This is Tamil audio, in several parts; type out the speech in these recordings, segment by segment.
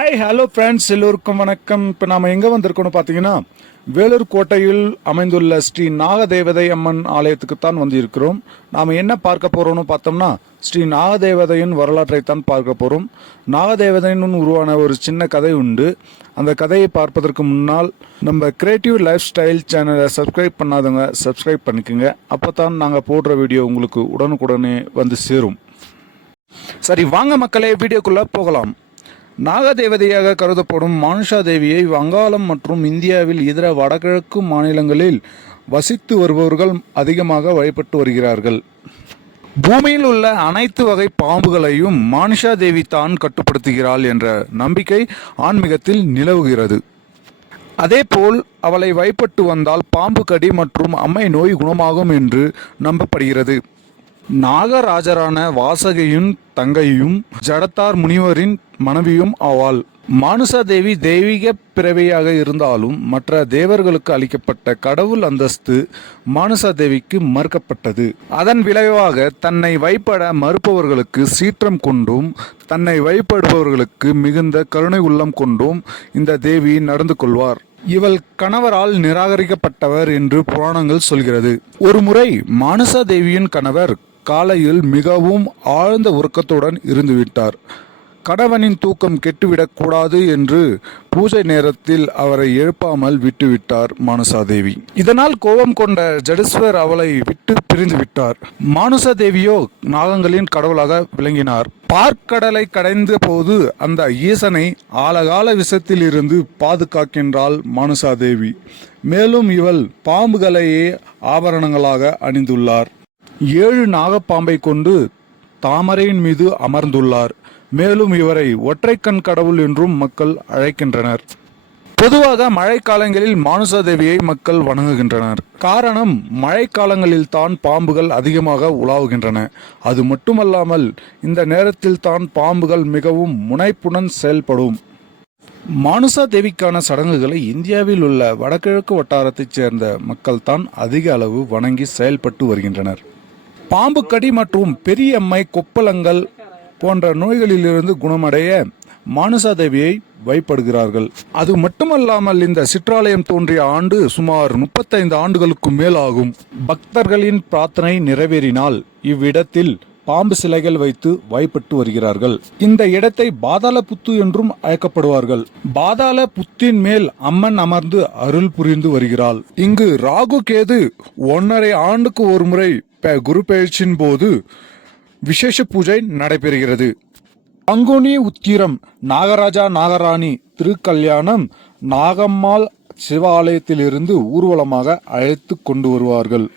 ஹாய் ஹலோ ஃப்ரெண்ட்ஸ் எல்லோருக்கும் வணக்கம். இப்போ நாம் எங்கே வந்திருக்கோம்னு பார்த்தீங்கன்னா வேலூர் கோட்டையில் அமைந்துள்ள ஸ்ரீ நாகதேவதை அம்மன் ஆலயத்துக்கு தான் வந்து இருக்கிறோம் நாம் என்ன பார்க்க போகிறோம்னு பார்த்தோம்னா ஸ்ரீ நாகதேவதையின் வரலாற்றை தான் பார்க்க போகிறோம் நாகதேவதையின் உருவான ஒரு சின்ன கதை உண்டு. அந்த கதையை பார்ப்பதற்கு முன்னால் நம்ம கிரியேட்டிவ் லைஃப் ஸ்டைல் சேனலை சப்ஸ்கிரைப் பண்ணாதவங்க சப்ஸ்கிரைப் பண்ணிக்கோங்க. அப்போ தான் நாங்கள் போடுற வீடியோ உங்களுக்கு உடனுக்குடனே வந்து சேரும். சரி வாங்க மக்களே வீடியோக்குள்ளே போகலாம். நாகதேவதையாக கருதப்படும் மானுஷா தேவியை வங்காளம் மற்றும் இந்தியாவில் இதர வடகிழக்கு மாநிலங்களில் வசித்து வருபவர்கள் அதிகமாக வழிபட்டு வருகிறார்கள். பூமியில் உள்ள அனைத்து வகை பாம்புகளையும் மானுஷா தேவி தான் கட்டுப்படுத்துகிறாள் என்ற நம்பிக்கை ஆன்மீகத்தில் நிலவுகிறது. அதேபோல் அவளை வழிபட்டு வந்தால் பாம்பு கடி மற்றும் அம்மை நோய் குணமாகும் என்று நம்பப்படுகிறது. நாகராஜரான வாசகையின் தங்கையும் ஜடத்தார் முனிவரின் மனைவியும் ஆவாள். மானுசாதேவி தெய்வீக பிறவியாக இருந்தாலும் மற்ற தேவர்களுக்கு அளிக்கப்பட்ட கடவுள் அந்தஸ்து மானுசாதேவிக்கு மறுக்கப்பட்டது. அதன் விளைவாக தன்னை வைப்பட மறுப்பவர்களுக்கு சீற்றம் கொண்டும். தன்னை வைப்படுபவர்களுக்கு மிகுந்த கருணை உள்ளம் கொண்டும். இந்த தேவி நடந்து கொள்வார். இவள் கணவரால் நிராகரிக்கப்பட்டவர் என்று புராணங்கள் சொல்கிறது. ஒரு முறை தேவியின் கணவர் காலையில் மிகவும் ஆழ்ந்த உறக்கத்துடன் இருந்துவிட்டார். கணவனின் தூக்கம் கெட்டுவிடக்கூடாது என்று பூஜை நேரத்தில் அவரை எழுப்பாமல் விட்டுவிட்டார் மானுசாதேவி இதனால் கோபம் கொண்ட ஜடேஸ்வர் அவளை விட்டு பிரிந்து விட்டார். மானுசாதேவியோ நாகங்களின் கடவுளாக விளங்கினார். பார்க்கடலை கடைந்த போது அந்த ஈசனை ஆழகால விஷத்தில் இருந்து பாதுகாக்கின்றாள் மானுசாதேவி மேலும் இவள் பாம்புகளையே ஆபரணங்களாக அணிந்துள்ளார். ஏழு நாகப்பாம்பை கொண்டு தாமரையின் மீது அமர்ந்துள்ளார். மேலும் இவரை ஒற்றைக்கண் கடவுள் என்றும் மக்கள் அழைக்கின்றனர். பொதுவாக மழைக்காலங்களில் மானுசாதேவியை மக்கள் வணங்குகின்றனர். காரணம் மழைக்காலங்களில் தான் பாம்புகள் அதிகமாக உலாவுகின்றன. அது மட்டுமல்லாமல் இந்த நேரத்தில் தான் பாம்புகள் மிகவும் முனைப்புடன் செயல்படும். மானுசா தேவிக்கான சடங்குகளை இந்தியாவில் உள்ள வடகிழக்கு வட்டாரத்தைச் சேர்ந்த மக்கள் தான் அதிக அளவு வணங்கி செயல்பட்டு வருகின்றனர். பாம்பு கடி மற்றும் பெரியம்மை கொப்பளங்கள் போன்ற நோய்களிலிருந்து குணமடைய மானுசாதேவியை வழிபடுகிறார்கள். அது மட்டுமல்லாமல் இந்த சிற்றாலயம் தோன்றிய ஆண்டு சுமார் முப்பத்தைந்து ஆண்டுகளுக்கு மேல் ஆகும் பக்தர்களின் பிரார்த்தனை நிறைவேறினால் இவ்விடத்தில் பாம்பு சிலைகள் வைத்து வழிபட்டு வருகிறார்கள். இந்த இடத்தை பாதாள புத்து என்றும் அழைக்கப்படுவார்கள். பாதாள புத்தின் மேல் அம்மன் அமர்ந்து அருள் புரிந்து வருகிறாள். இங்கு ராகு கேது ஒன்றரை ஆண்டுக்கு ஒரு முறை குரு பெயர்ச்சியின் போது விசேஷ பூஜை நடைபெறுகிறது. பங்குனி உத்திரம் நாகராஜா நாகராணி திருக்கல்யாணம் நாகம்மாள் சிவாலயத்திலிருந்து ஊர்வலமாக அழைத்து கொண்டு வருவார்கள்.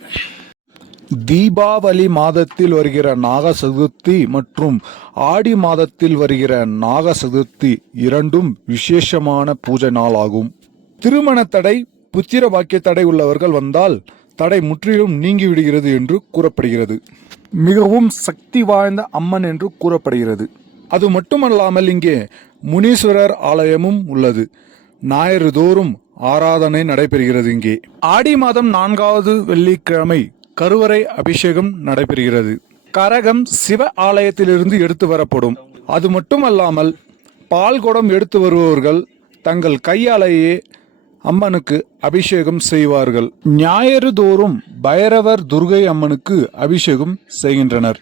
தீபாவளி மாதத்தில் வருகிற நாக சதுர்த்தி மற்றும் ஆடி மாதத்தில் வருகிற நாக சதுர்த்தி இரண்டும் விசேஷமான பூஜை நாளாகும். திருமண தடை புத்திர பாக்கிய தடை உள்ளவர்கள் வந்தால் தடை முற்றிலும் நீங்கி விடுகிறது என்று கூறப்படுகிறது. மிகவும் சக்தி வாய்ந்த அம்மன் என்று கூறப்படுகிறது. அது மட்டுமல்லாமல் இங்கே முனீஸ்வரர் ஆலயமும் உள்ளது. ஞாயிறு தோறும் ஆராதனை நடைபெறுகிறது இங்கே. ஆடி மாதம் நான்காவது வெள்ளிக்கிழமை கருவறை அபிஷேகம் நடைபெறுகிறது. கரகம் சிவ ஆலயத்திலிருந்து எடுத்து வரப்படும். அது மட்டுமல்லாமல் பால் குடம் எடுத்து வருபவர்கள் தங்கள் கையாலேயே அம்மனுக்கு அபிஷேகம் செய்வார்கள். ஞாயிறு தோறும் பைரவர் துர்கை அம்மனுக்கு அபிஷேகம் செய்கின்றனர்.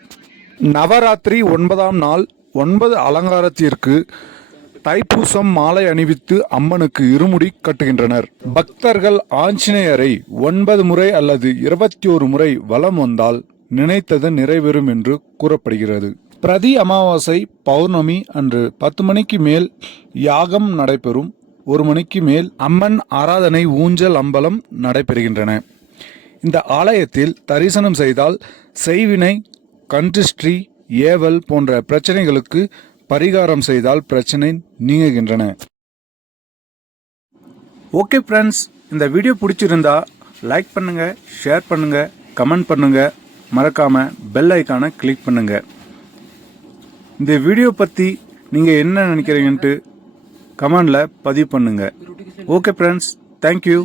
நவராத்திரி ஒன்பதாம் நாள் ஒன்பது அலங்காரத்திற்கு தைப்பூசம் மாலை அணிவித்து அம்மனுக்கு இருமுடி கட்டுகின்றனர். பக்தர்கள் ஆஞ்சநேயரை ஒன்பது முறை அல்லது இருபத்தி ஒரு முறை வலம் வந்தால் நினைத்தது நிறைவேறும் என்று கூறப்படுகிறது. பிரதி அமாவாசை பௌர்ணமி அன்று பத்து மணிக்கு மேல் யாகம் நடைபெறும். ஒரு மணிக்கு மேல் அம்மன் ஆராதனை ஊஞ்சல் அம்பலம் நடைபெறுகின்றன. இந்த ஆலயத்தில் தரிசனம் செய்தால் செய்வினை கண்ட்ரிஸ்ட்ரி ஏவல் போன்ற பிரச்சனைகளுக்கு பரிகாரம் செய்தால் பிரச்சனை நீங்குகின்றன. ஓகே ஃப்ரெண்ட்ஸ் இந்த வீடியோ பிடிச்சிருந்தா லைக் பண்ணுங்க ஷேர் பண்ணுங்க கமெண்ட் பண்ணுங்க. மறக்காம பெல் ஐக்கானை கிளிக் பண்ணுங்க. இந்த வீடியோ பற்றி நீங்கள் என்ன நினைக்கிறீங்கன்ட்டு கமெண்டில் பதிவு பண்ணுங்கள் ஓகே ஃப்ரெண்ட்ஸ் தேங்க்யூ